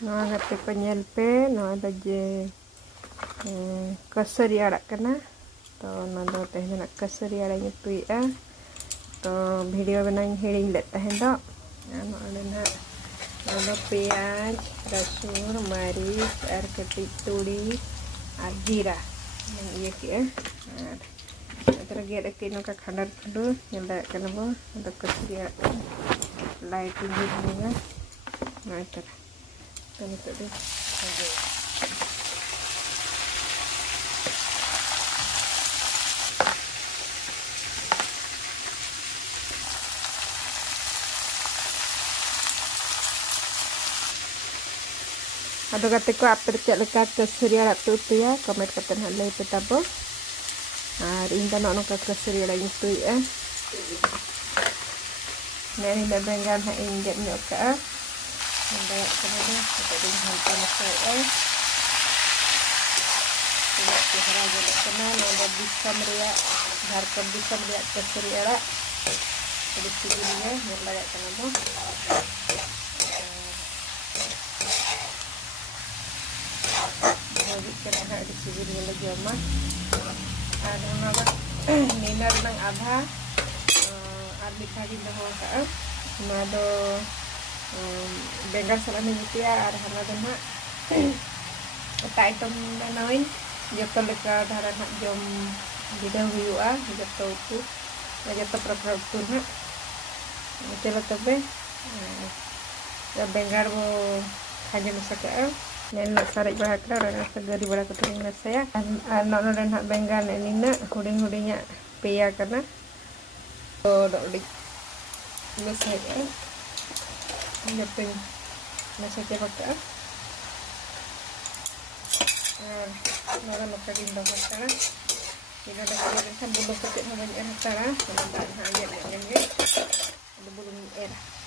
Noa ngate ko nyel pe noa da je kasari arak kana to no do teh na kasari arak nyutui to video benang hiring let tahen do no ada na ada piaj rasun maris air ketik tuli ajira yang iya ki lagi ada kino ka khandar khandu nyelda kana bo ada kasari arak lighting ni na nah itu deh Aduh kata ko apa cek lekat ke surya ratu tu ya komen kata nak lay petabo rinda nak ke surya lagi tu ya ni dah benggan hak injek ni ka anda kena kita dengan panas tidak dihara jadi kena ada bisa meriak harga bisa meriak ke surya rak jadi sini mulai kena mo kena hak di sini lagi mah ada nama ninar nang abha arbi kali dah ka nado bengal salah menyutia ada hana dana item nanoin joto leka dhara nak jom bidang huyua joto tu joto produk nak chelo tobe bengal bo khaje masaka nen nak sarik bahakra orang segeri bala keturing saya anak dan hak bengal ini nak huding-hudingnya pia karena dok dik mesai nyeting nasi pakai nora makan dindong sekarang ini ada kalian kan bulu kecil banyak sekarang dan hanya ada bulu merah